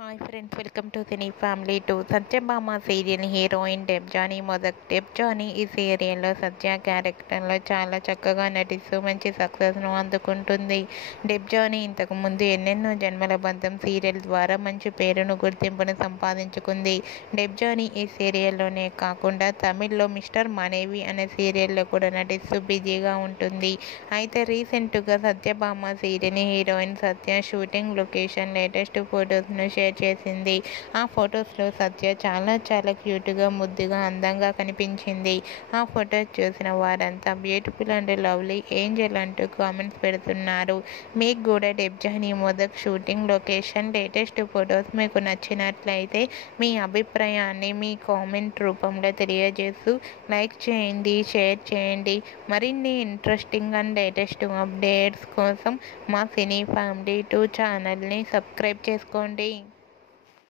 Hi friends, welcome to cine family two. Satyabhama serial heroine Debjani Debjani ఈ సీరియల్లో సత్య క్యారెక్టర్లో చాలా చక్కగా నటిస్తూ మంచి సక్సెస్ను అందుకుంటుంది. డెబ్జానీ ఇంతకుముందు ఎన్నెన్నో జన్మల బంధం సీరియల్ ద్వారా మంచి పేరును గుర్తింపును సంపాదించుకుంది. డెబ్జానీ ఈ సీరియల్లోనే కాకుండా తమిళ్లో మిస్టర్ మనేవి అనే సీరియల్లో కూడా నటిస్తూ బిజీగా ఉంటుంది. అయితే రీసెంట్గా సత్యభామ సీరియల్ హీరోయిన్ సత్య షూటింగ్ లొకేషన్ లేటెస్ట్ ఫొటోస్ను షేర్ చేసింది. ఆ ఫొటోస్లో సత్య చాలా క్యూట్గా, ముద్దుగా, అందంగా కనిపించింది. ఆ ఫొటోస్ చూసిన వారంతా బ్యూటిఫుల్ అండ్ లవ్లీ ఏంజల్ అంటూ కామెంట్స్ పెడుతున్నారు. మీకు కూడా Debjani shooting location latest photos మీకు నచ్చినట్లయితే మీ అభిప్రాయాన్ని మీ కామెంట్ రూపంలో తెలియజేస్తూ లైక్ చేయండి, షేర్ చేయండి. మరిన్ని ఇంట్రెస్టింగ్ అండ్ లేటెస్ట్ అప్డేట్స్ కోసం మా సినీ ఫ్యామిలీ 2 ఛానల్ని సబ్స్క్రైబ్ చేసుకోండి.